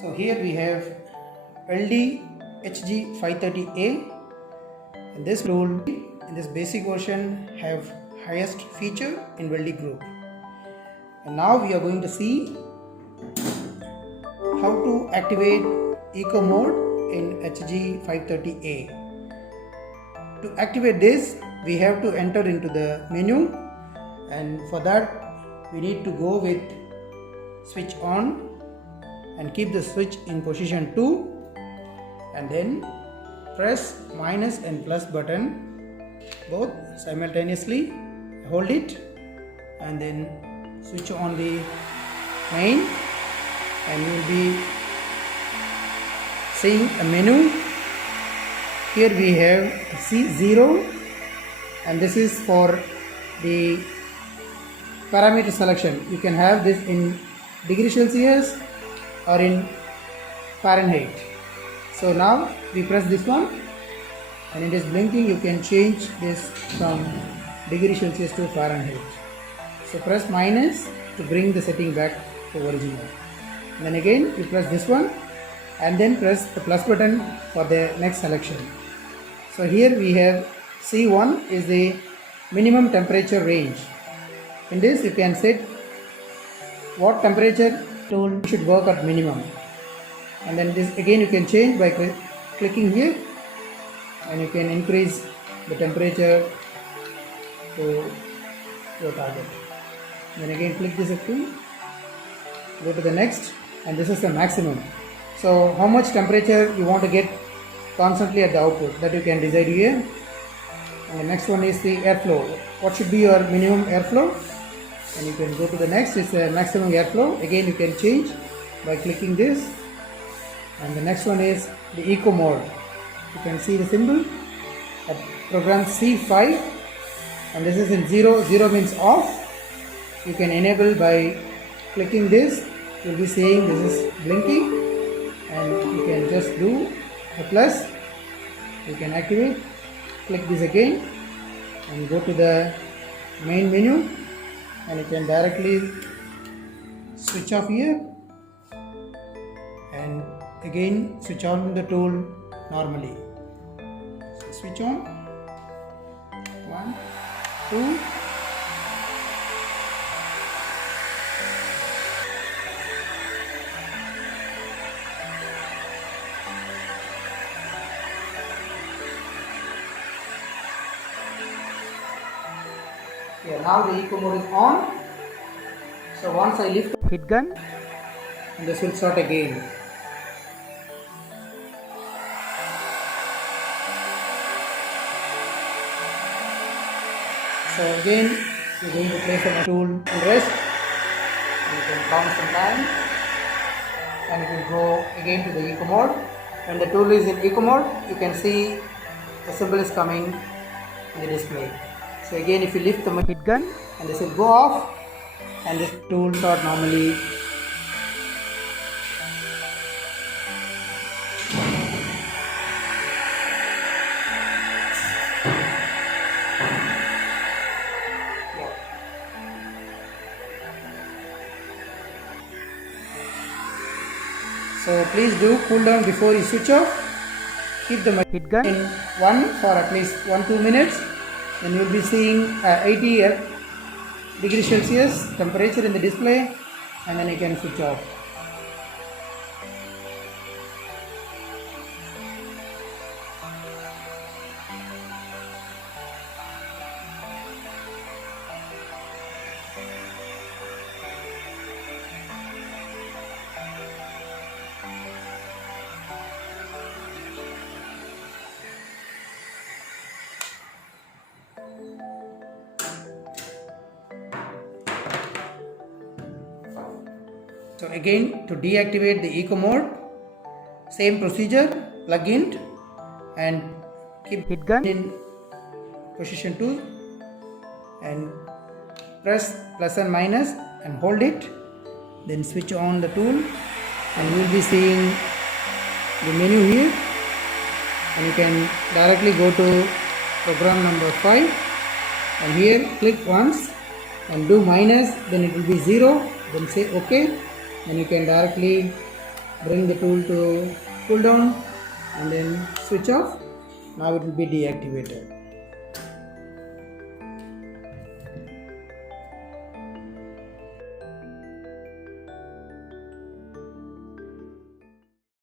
So here we have LD HG530A. And this tool in this basic version have highest feature in welding group. And now we are going to see how to activate eco mode in HG530A. To activate this, we have to enter into the menu, and for that we need to go with switch on and keep the switch in position 2, and then press minus and plus button both simultaneously, hold it and then switch on the main, and you will be seeing a menu. Here we have C0, and this is for the parameter selection. You can have this in degree Celsius or in Fahrenheit. So now we press this one, and it is blinking. You can change this from degree Celsius to Fahrenheit. So press minus to bring the setting back to original. And then again you press this one, and then press the plus button for the next selection. So here we have C1 is the minimum temperature range. In this you can set what temperature tool should work at minimum, and then this again you can change by clicking here, and you can increase the temperature to your target. Then again click this again, go to the next, and this is the maximum. So how much temperature you want to get constantly at the output, that you can decide here. And the next one is the airflow. What should be your minimum airflow? And you can go to the next, is the maximum airflow. Again you can change by clicking this. And the next one is the eco mode. You can see the symbol at program C5, and this is in 0. 0 means off. You can enable by clicking this. You will be seeing this is blinking, and you can just do a plus. You can activate, click this again, and go to the main menu, and you can directly switch off here, and again switch on the tool normally. So switch on, 1, 2, yeah, now the eco mode is on. So once I lift hit gun, and this will start again. So again you're going to place the tool to rest, and you can count some time, and it will go again to the eco mode. When the tool is in eco mode, you can see the symbol is coming in the display. So again if you lift the hit gun, and this will go off, and this tool start normally. So please do cool down before you switch off. Keep the hit gun in 1 for at least 1-2 minutes. Then you will be seeing 80 degrees Celsius temperature in the display, and then you can switch off. So again, to deactivate the eco mode, same procedure, plug in and keep hit gun in position 2, and press plus and minus and hold it, then switch on the tool, and you will be seeing the menu here, and you can directly go to program number 5, and here click once and do minus, then it will be 0, then say OK, and you can directly bring the tool to cool down and then switch off. Now it will be deactivated.